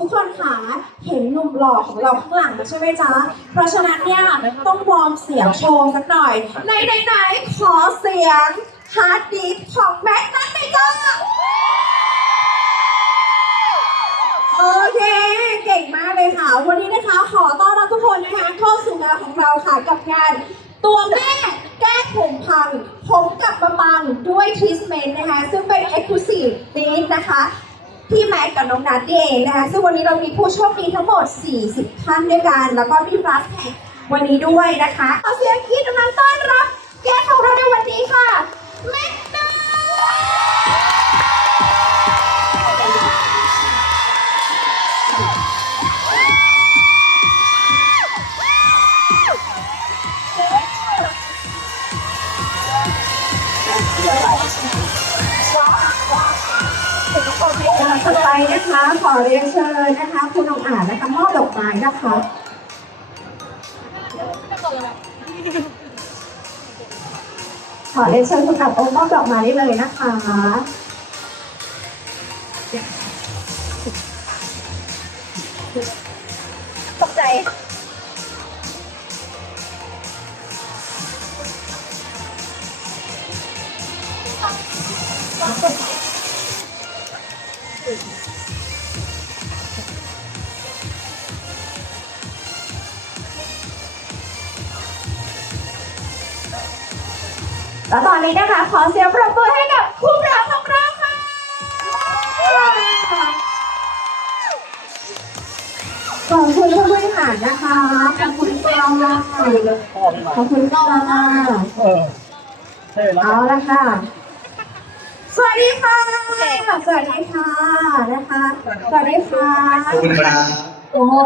ทุกคนค่ะเห็นหนุ่มหล่อของเราข้างหลังแล้วใช่ไหมจ๊ะ เพราะฉะนั้นเนี่ยต้องวอร์มเสียงโชว์สักหน่อยในไหนไหนๆขอเสียงฮาร์ดดิสของแม็กนัทหน่อยจ้าโอเคเก่งมากเลยค่ะ วันนี้นะคะขอต้อนรับทุกคนนะคะเข้าสู่งานของเราค่ะกับงานตัวแม่แก้ผมพังผมกับมาปังด้วยทรีทเมนต์นะคะ ซึ่งเป็น Exclusive Need นะคะ ที่แม็กกับน้องนัทเองนะคะซึ่งวันนี้เรามีผู้โชคดีทั้งหมด 40 ท่านด้วยกัน แล้วก็มีฟลัสแท็กวันนี้ด้วยนะคะขอเสียงกรีดดังต้อนรับแก้ของเราในวันนี้ค่ะแม็กนัท ต่อไปนะคะ ขอเรียนเชิญนะคะ คุณองอาจนะคะมอบดอกไม้นะคะขอเรียนเชิญคุณอาจองค์มอบดอกไม้ได้เลยนะคะตกใจ แล้วตอนนี้นะคะ ขอเสียงปรบมือให้กับคู่รักของเราค่ะ ขอบคุณผู้บริหารนะคะ ขอบคุณค่ะขอบคุณค่ะเออเท่แล้วเอาละค่ะส วัสดีค่ะ สวัสดีค่ะนะคะ สวัสดีค่ะ ขอบคุณครับโอ้โห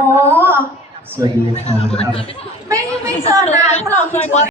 สวัสดีครับ ไม่ไม่เจอนานพวกเราคิดว่า